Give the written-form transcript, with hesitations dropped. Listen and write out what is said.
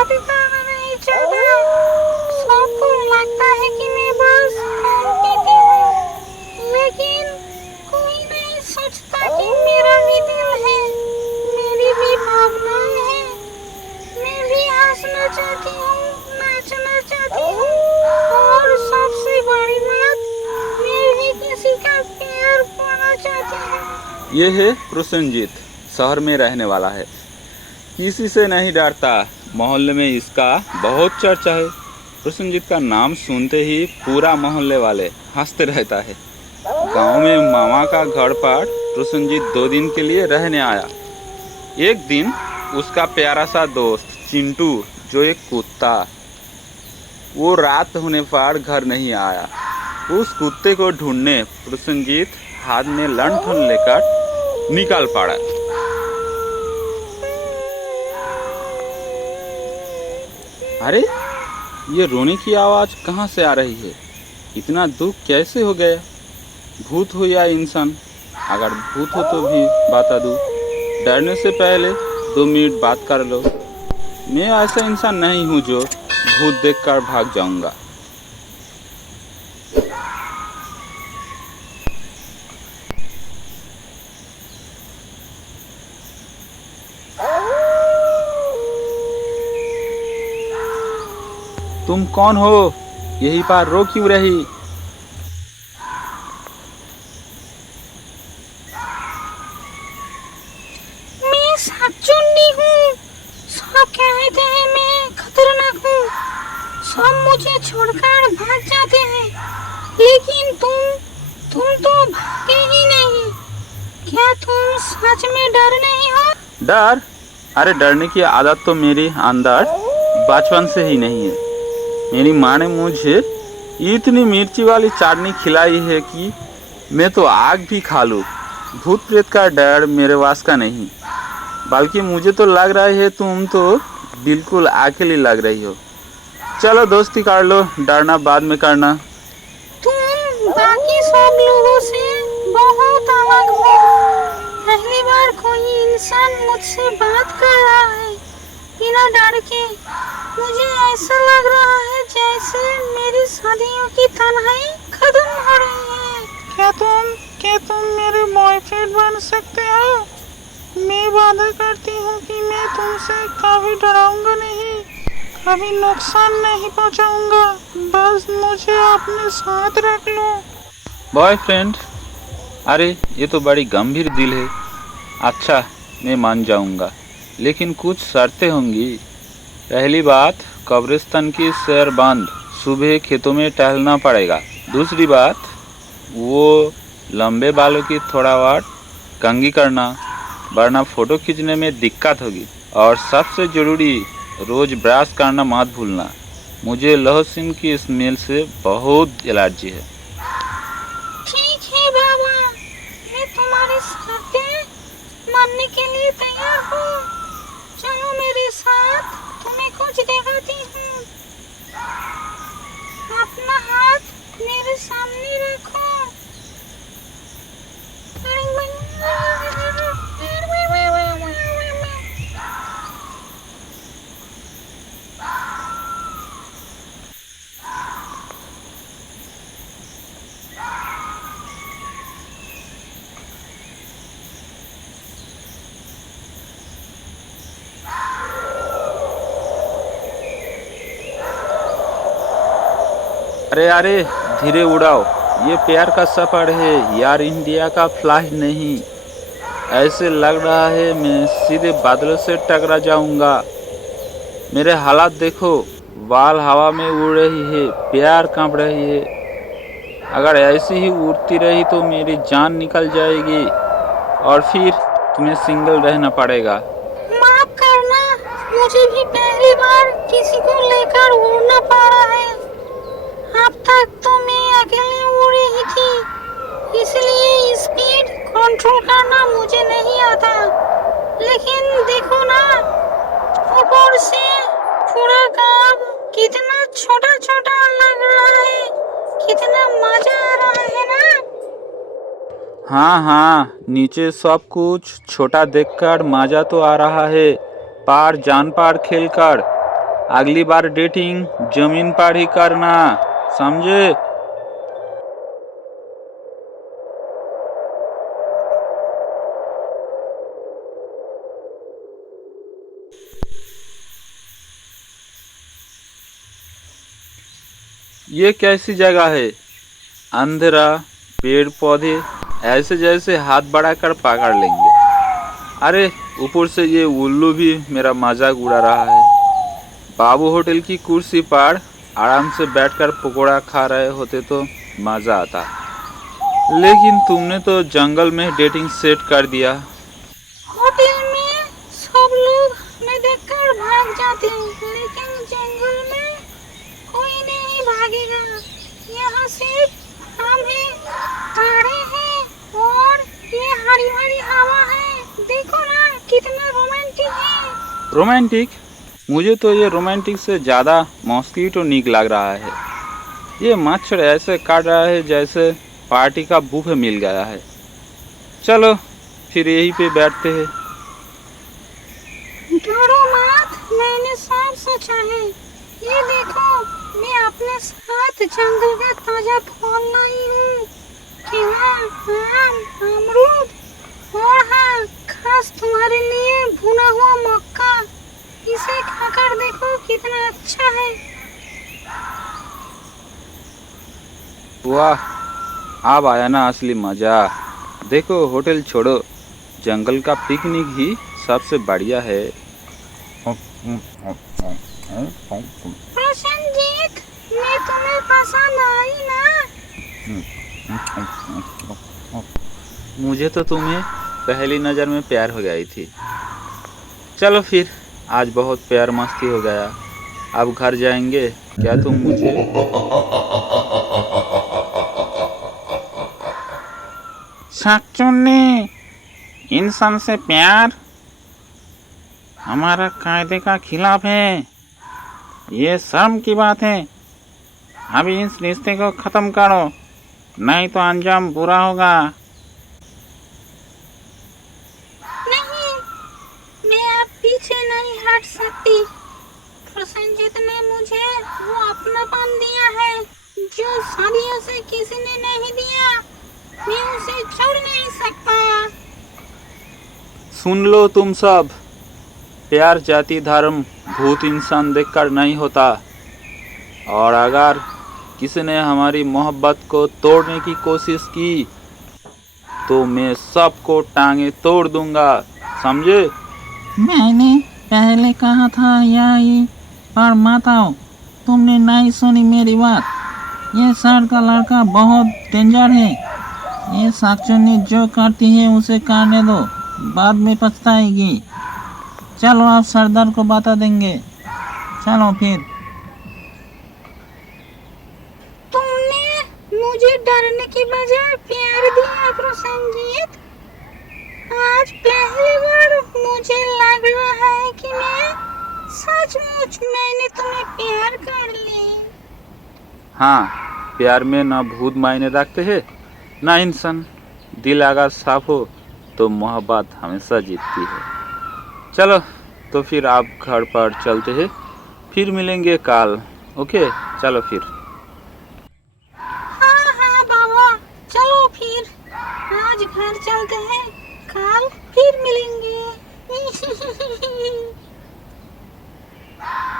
शादी करना नहीं चाहता। सबको लगता है कि मैं बस खून पीती हूँ, लेकिन कोई नहीं सोचता कि मेरा भी दिल है, मेरी भी भावनाएं हैं। मैं भी हंसना चाहती हूँ, नाचना चाहती हूँ, और सबसे बड़ी बात, मैं भी किसी का प्यार पाना चाहती हूँ। ये है प्रसेनजीत, शहर में रहने वाला है, किसी से नहीं डरता। मोहल्ले में इसका बहुत चर्चा है। प्रसेनजीत का नाम सुनते ही पूरा मोहल्ले वाले हंसते रहता है। गांव में मामा का घर पर प्रसेनजीत 2 दिन के लिए रहने आया। एक दिन उसका प्यारा सा दोस्त चिंटू, जो एक कुत्ता, वो रात होने पर घर नहीं आया। उस कुत्ते को ढूंढने प्रसेनजीत हाथ में लंठन लेकर निकल पड़ा। अरे, ये रोने की आवाज़ कहाँ से आ रही है? इतना दुख कैसे हो गया? भूत हो या इंसान? अगर भूत हो तो भी बता दूँ। डरने से पहले 2 मिनट बात कर लो। मैं ऐसा इंसान नहीं हूँ जो भूत देखकर भाग जाऊंगा। तुम कौन हो? यहीं पर रो क्यों रही? मैं शाकचुन्नी हूँ। सब कहते हैं मैं खतरनाक हूँ। सब मुझे छोड़कर भाग जाते हैं, लेकिन तुम तो भागे ही नहीं। क्या तुम सच में डर नहीं हो? डर? अरे, डरने की आदत तो मेरी अंदर बचपन से ही नहीं है। मेरी माँ ने मुझे इतनी मिर्ची वाली चाटनी खिलाई है कि मैं तो आग भी खा लूँ। भूत प्रेत का डर मेरे वास का नहीं। बल्कि मुझे तो लग रहा है तुम तो बिल्कुल अकेली लग रही हो। चलो दोस्ती कर लो, डरना बाद में करना। तुम बाकी सब लोगों से बहुत अलग हो। पहली बार कोई इंसान मुझसे बात कर रहा है बिना डर के। मुझे ऐसा लग रहा है जैसे मेरी सदियों की तन्हाई खत्म हो रही है। क्या तुम मेरे बॉयफ्रेंड बन सकते हो? मैं वादा करती हूँ कि मैं तुमसे कभी डराऊंगा नहीं, कभी नुकसान नहीं पहुँचाऊंगा। बस मुझे अपने साथ रख लो। बॉयफ्रेंड? अरे, ये तो बड़ी गंभीर दिल है। अच्छा, मैं मान जाऊंगा, लेकिन कुछ शर्तें होंगी। पहली बात, कब्रिस्तान की सैर बंद, सुबह खेतों में टहलना पड़ेगा। दूसरी बात, वो लंबे बालों की थोड़ा वाट कंघी करना, वरना फ़ोटो खींचने में दिक्कत होगी। और सबसे ज़रूरी, रोज़ ब्रश करना मत भूलना। मुझे लहसुन की स्मेल से बहुत एलर्जी है। ठीक है बाबा, मैं तुम्हारी शर्तें मानने के लिए तैयार हूँ। चलो मेरे साथ, तुम्हें कुछ दिखाती हूँ। अपना हाथ मेरे सामने रखो। अरे अरे, धीरे उड़ाओ। ये प्यार का सफ़र है यार, इंडिया का फ्लाइट नहीं। ऐसे लग रहा है मैं सीधे बादलों से टकरा जाऊंगा। मेरे हालात देखो, बाल हवा में उड़ रही है, पैर कांप रही है। अगर ऐसी ही उड़ती रही तो मेरी जान निकल जाएगी और फिर तुम्हें सिंगल रहना पड़ेगा। माफ करना, मुझे भी पहली बार किसी को लेकर उड़ना पड़ा है। अब तक तो मैं अकेले उड़ रही थी, इसलिए स्पीड कंट्रोल करना मुझे नहीं आता। लेकिन देखो ना, ऊपर से पूरा गांव कितना छोटा छोटा लग रहा है। कितना मजा आ रहा है ना। हाँ हाँ, नीचे सब कुछ छोटा देखकर मजा तो आ रहा है, पार जान पार खेलकर। अगली बार डेटिंग जमीन पर ही करना, समझे? ये कैसी जगह है? अंधेरा, पेड़ पौधे ऐसे जैसे हाथ बढ़ाकर पकड़ लेंगे। अरे ऊपर से ये उल्लू भी मेरा मजाक उड़ा रहा है। बाबू होटल की कुर्सी पर आराम से बैठकर पकोड़ा खा रहे होते तो मज़ा आता, लेकिन तुमने तो जंगल में डेटिंग सेट कर दिया। होटल में सब लोग हमें देखकर भाग जाते हैं, लेकिन जंगल में कोई नहीं भागेगा। यहाँ सिर्फ हम हैं, तारे हैं और ये हरी भरी हवा है। देखो ना कितना रोमांटिक है। रोमांटिक? मुझे तो ये रोमांटिक से ज़्यादा मॉस्किटो नीक लग रहा है। ये मच्छर ऐसे काट रहा है जैसे पार्टी का बुफे मिल गया है। चलो फिर यहीं पे बैठते हैं। डरो मत, मैंने सब सोचा है। ये देखो, मैं अपने साथ जंगल का ताजा फल लाई हूँ। केला, आम, अमरूद और हाँ, खास तुम्हारे लिए भुना हुआ मक्का। इसे खाकर देखो कितना अच्छा है। वाह, अब आया ना असली मज़ा। देखो होटल छोड़ो, जंगल का पिकनिक ही सबसे बढ़िया है। प्रसन्नजीत, मैं तुम्हें पसंद आई ना? मुझे तो तुम्हें पहली नज़र में प्यार हो गई थी। चलो फिर, आज बहुत प्यार मस्ती हो गया। अब घर जाएंगे क्या तुम मुझे? शाकचुन्नी, इंसान से प्यार हमारा कायदे का खिलाफ है। ये शर्म की बात है। अभी इस रिश्ते को खत्म करो, नहीं तो अंजाम बुरा होगा। नहीं, मैं अब पीछे नहीं हट सकती। प्रसन्नजीत ने मुझे वो अपनापन दिया है जो सदियों से किसी ने नहीं दिया। मैं उसे छोड़ नहीं सकता। सुन लो तुम सब, प्यार जाति धर्म भूत इंसान देखकर नहीं होता। और अगर किसी ने हमारी मोहब्बत को तोड़ने की कोशिश की तो मैं सबको टांगे तोड़ दूंगा, समझे? मैंने पहले कहा था यही, पर माताओ तुमने नहीं सुनी मेरी बात। ये सर का लड़का बहुत डेंजर है। ये शाकचुन्नी जो करती है उसे करने दो, बाद में पछताएगी। चलो आप सरदार को बता देंगे। चलो फिर। तुमने मुझे डरने की बजाय प्यार दिया प्रसन्नजीत। आज पहली बार मुझे लग रहा है कि सचमुच मैंने तुम्हें प्यार कर ली। हाँ, प्यार में ना भूत मायने रखते हैं ना इंसान। दिल अगर साफ हो तो मोहब्बत हमेशा जीतती है। चलो तो फिर आप घर पर चलते हैं, फिर मिलेंगे कल। ओके, चलो फिर। हाँ हाँ बाबा, चलो फिर। आज घर चलते हैं, कल फिर मिलेंगे।